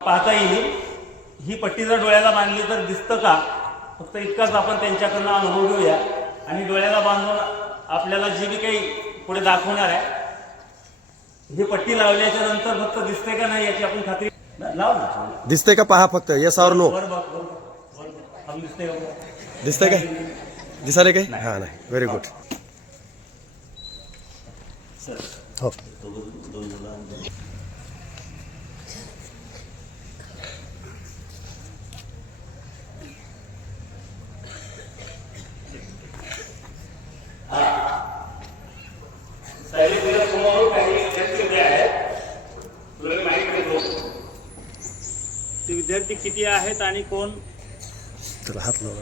पाहता येईल. ही पट्टी जर डोळ्याला बांधली तर दिसतं का? फक्त इतकाच आपण त्यांच्याकडनं अनुभव घेऊया. आणि डोळ्याला बांधून आपल्याला जी बी काही पुढे दाखवणार आहे ही पट्टी लावल्याच्या नंतर फक्त दिसते का नाही याची आपण खात्री लाव ना. दिसतंय का? पहा फक्त. येस और नो वर बघ वर बघ, वर बघ. हम दिसते का? बघ? दिसतंय काय? दिसाले काय? हा नाही. Very good sir. हो. दोन मुलं विद्यार्थी किती आहेत आणि कोण? चला हात लावू.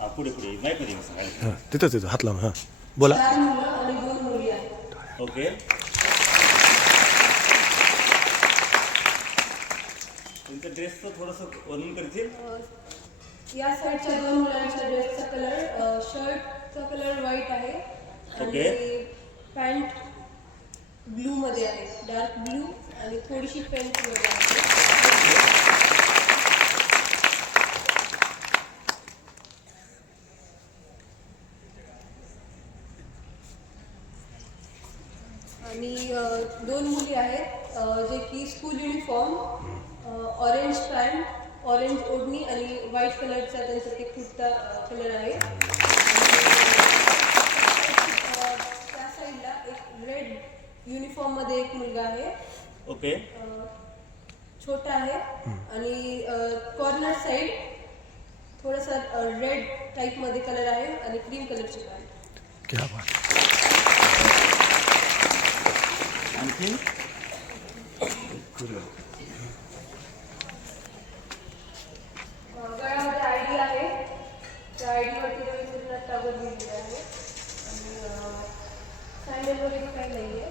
हा, पुढे पुढे. नाही कधी सांगायला. हा तिथं तिथं हात लावून हा. बोला. ओके. तुमच्या ड्रेसचं थोडंसं वर्णन करतील या साईडच्या दोन मुलांच्या ड्रेसचा कलर शर्टचा कलर व्हाईट आहे. ओके. आणि पॅन्ट ब्लू मध्ये आहे. डार्क ब्लू आणि थोडीशी पेंट आणि दोन मुली आहेत जे की school uniform orange pant orange ओढणी आणि व्हाईट कलरचा त्यांचा ते कुर्ता कलर आहे. त्या साईडला एक रेड युनिफॉर्ममध्ये एक मुलगा आहे. ओके. छोटा आहे आणि कॉर्नर साईड थोडासा रेड टाईपमध्ये कलर आहे आणि क्रीम कलरची पॅन्ट क्या बात. आणखी? गळ्यामध्ये आय डी आहे. त्या आय डीवरती रवींद्रनाथ टागोर लिहिलेलं आहे. आणि सँडल वगैरे काही नाही आहे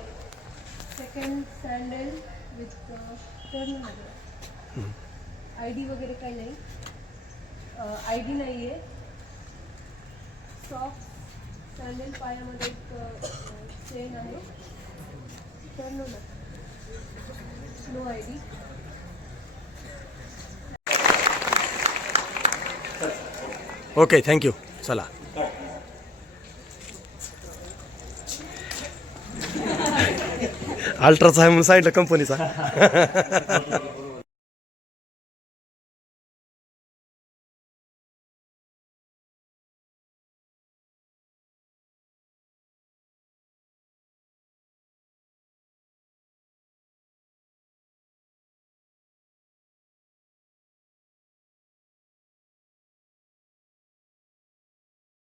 second sandal with turn I D वगैरे काही नाही. आय डी नाही आहे सॉफ्ट सँडल पायामध्ये एक चेन आहे. Turn no I D okay thank you चला. अल्ट्राचा आहे म्हणून सांगितलं कंपनीचा